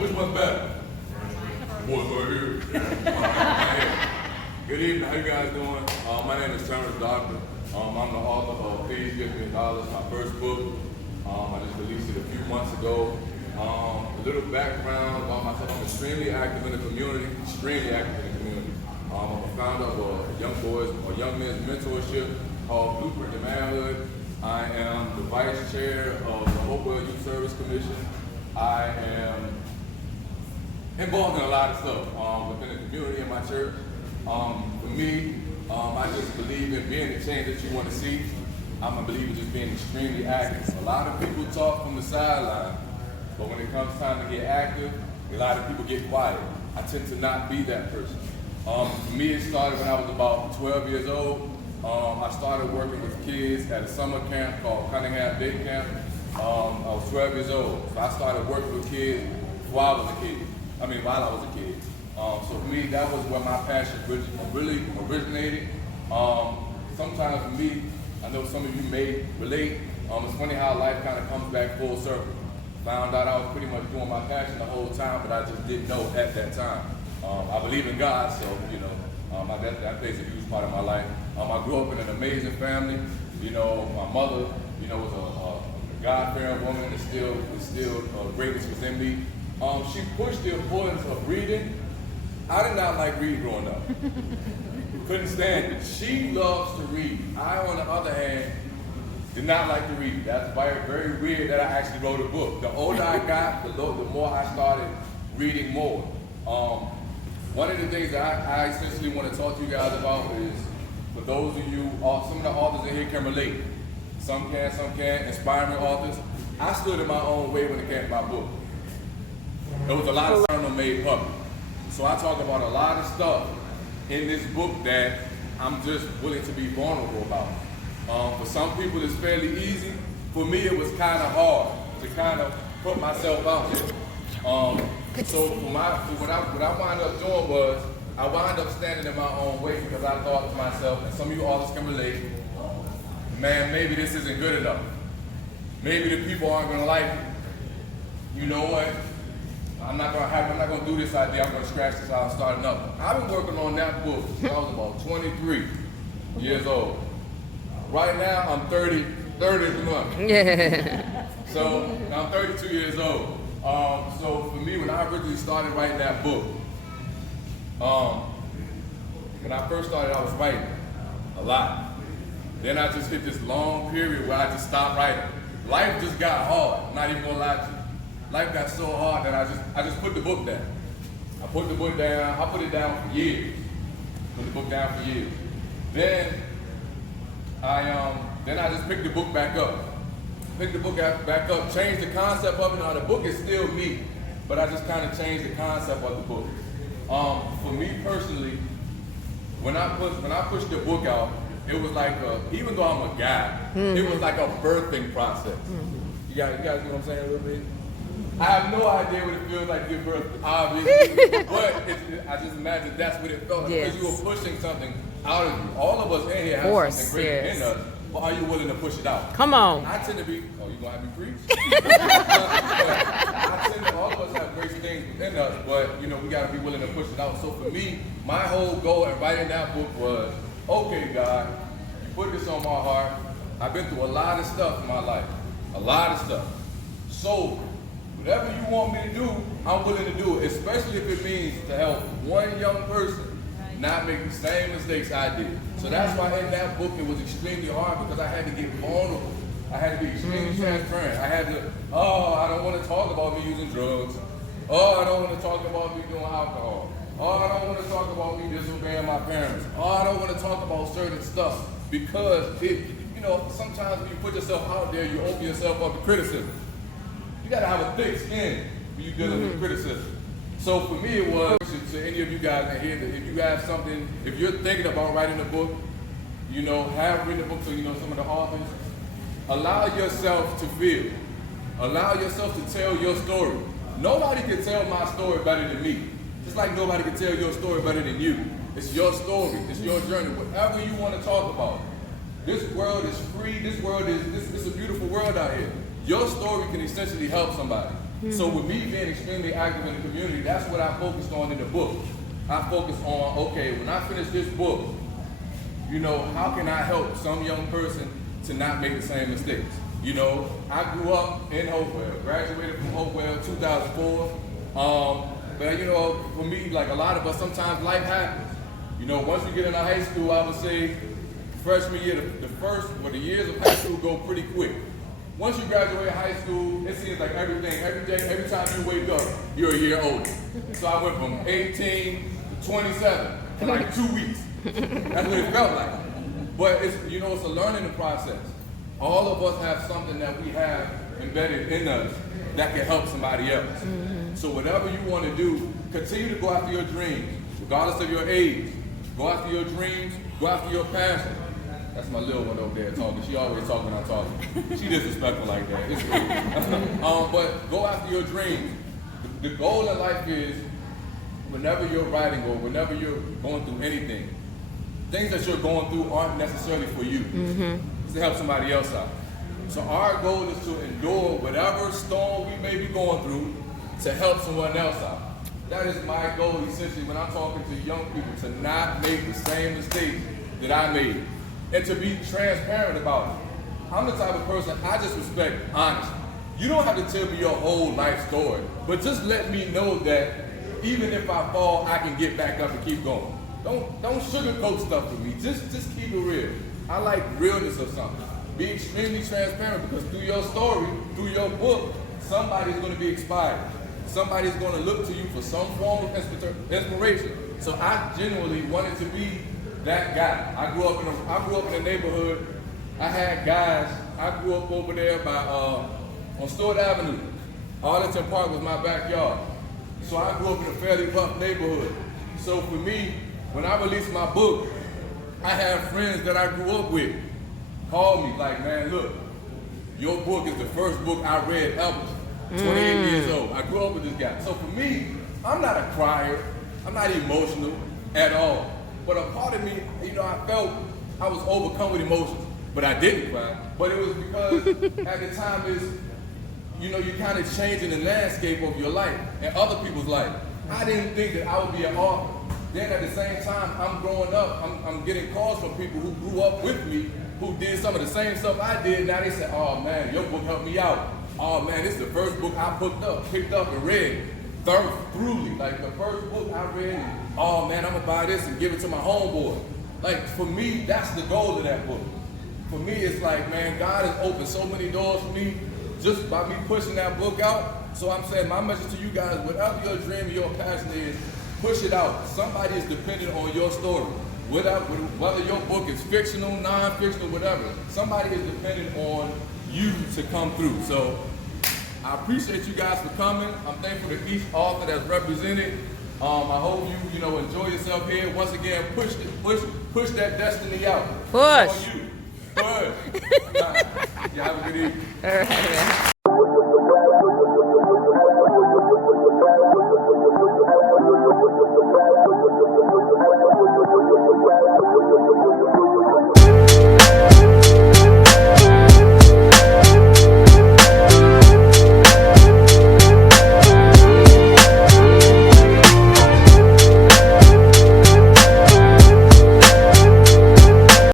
Which one's better? Boys over here. Good evening. How you guys doing? My name is Terence. I'm the author of Please Give Me $1, my first book. I just released it a few months ago. A little background about myself. I'm extremely active in the community. I'm a founder of a young men's mentorship called Blueprint to Manhood. I am the vice chair of the Hopewell Youth Service Commission. I am involved in a lot of stuff within the community in my church. For me, I just believe in being the change that you want to see. I'm a believer in just being extremely active. A lot of people talk from the sideline, but when it comes time to get active, a lot of people get quiet. I tend to not be that person. For me, it started when I was about 12 years old. I started working with kids at a summer camp called Cunningham Day Camp. I was 12 years old, so I started working with kids while I was a kid. So for me, that was where my passion really originated. Sometimes for me, I know some of you may relate. It's funny how life kind of comes back full circle. Found out I was pretty much doing my passion the whole time, but I just didn't know at that time. I believe in God, so that plays a huge part of my life. I grew up in an amazing family. My mother, was a God-fearing woman and still greatness within me. She pushed the importance of reading. I did not like reading growing up. Couldn't stand it. She loves to read. I, on the other hand, did not like to read. That's very, very weird that I actually wrote a book. The older I got, the more I started reading more. One of the things that I essentially want to talk to you guys about is, for those of you, some of the authors in here can relate. Some can, inspiring authors. I stood in my own way when it came to my book. There was a lot of sermon made public. So I talk about a lot of stuff in this book that I'm just willing to be vulnerable about. For some people it's fairly easy. For me it was kind of hard to kind of put myself out there. So what I wound up doing was, I wound up standing in my own way because I thought to myself, and some of you authors can relate, man, maybe this isn't good enough. Maybe the people aren't gonna like it. You know what? I'm not gonna do this idea, I'm gonna scratch this out and start another. I've been working on that book since I was about 23 years old. Right now, I'm 30 this month. Yeah. So, I'm 32 years old. So for me, when I originally started writing that book, when I first started, I was writing a lot. Then I just hit this long period where I just stopped writing. Life just got hard, I'm not even gonna lie to you. Life got so hard that I just put the book down. I put it down for years. Then I just picked the book back up. Changed the concept of it. Now the book is still me, but I just kind of changed the concept of the book. For me personally, when I pushed the book out, it was like even though I'm a guy, it was like a birthing process. You guys know what I'm saying a little bit? I have no idea what it feels like to give birth, obviously, but I just imagine that's what it felt like, because you were pushing something out of you. All of us in here have something great in us, but are you willing to push it out? Come on. I tend to be, you gonna have me preach? All of us have great things within us, but we gotta be willing to push it out. So for me, my whole goal in writing that book was, okay, God, you put this on my heart. I've been through a lot of stuff in my life, So whatever you want me to do, I'm willing to do it, especially if it means to help one young person not make the same mistakes I did. So that's why in that book it was extremely hard, because I had to get vulnerable. I had to be extremely transparent. I had to, I don't want to talk about me using drugs. I don't want to talk about me doing alcohol. Oh, I don't want to talk about me disobeying my parents. Oh, I don't want to talk about certain stuff because sometimes when you put yourself out there, you open yourself up to criticism. You got to have a thick skin when you're dealing with criticism. So for me, it was to any of you guys in here that if you have something, if you're thinking about writing a book, have written a book, so some of the authors, allow yourself to feel. Allow yourself to tell your story. Nobody can tell my story better than me. Just like nobody can tell your story better than you. It's your story. It's your journey. Whatever you want to talk about. This world is free. This is a beautiful world out here. Your story can essentially help somebody. So with me being extremely active in the community, that's what I focused on in the book. I focused on, okay, when I finish this book, how can I help some young person to not make the same mistakes? I grew up in Hopewell, graduated from Hopewell 2004. But for me, like a lot of us, sometimes life happens. Once you get into high school, I would say freshman year, the years of high school go pretty quick. Once you graduate high school, it seems like every day, every time you wake up, you're a year older. So I went from 18 to 27 in like 2 weeks. That's what it felt like. But it's a learning process. All of us have something that we have embedded in us that can help somebody else. So whatever you want to do, continue to go after your dreams, regardless of your age. Go after your dreams, go after your passion. That's my little one over there talking. She always talking when I'm talking. She disrespectful like that. It's cool. But go after your dreams. The goal in life is, whenever you're writing or whenever you're going through anything, things that you're going through aren't necessarily for you. It's to help somebody else out. So our goal is to endure whatever storm we may be going through to help someone else out. That is my goal essentially when I'm talking to young people, to not make the same mistakes that I made and to be transparent about it. I'm the type of person, I just respect honesty. You don't have to tell me your whole life story, but just let me know that even if I fall, I can get back up and keep going. Don't sugarcoat stuff with me. Just keep it real. I like realness of something. Be extremely transparent because through your story, through your book, somebody's going to be inspired. Somebody's going to look to you for some form of inspiration. So I genuinely wanted to be that guy. I grew up in a neighborhood. I had guys. I grew up over there by on Stewart Avenue. Arlington Park was my backyard. So I grew up in a fairly rough neighborhood. So for me, when I released my book, I had friends that I grew up with call me like, man, look, your book is the first book I read ever. 28 years old. I grew up with this guy. So for me, I'm not a crier. I'm not emotional at all. But a part of me, I felt I was overcome with emotions. But I didn't cry. But it was because at the time you're kind of changing the landscape of your life and other people's life. I didn't think that I would be an author. Then at the same time, I'm growing up, I'm getting calls from people who grew up with me, who did some of the same stuff I did. Now they say, oh man, your book helped me out. Oh man, this is the first book I picked up and read thoroughly. Like the first book I read, and, oh man, I'm gonna buy this and give it to my homeboy. Like for me, that's the goal of that book. For me, it's like, man, God has opened so many doors for me just by me pushing that book out. So I'm saying my message to you guys, whatever your dream, your passion is, push it out. Somebody is dependent on your story. Whether your book is fictional, non-fictional, whatever, somebody is dependent on you to come through. So I appreciate you guys for coming. I'm thankful to each author that's represented. I hope you enjoy yourself here. Once again, push that destiny out. Push. It's on you. Push. You have a good evening. All right. Thank you.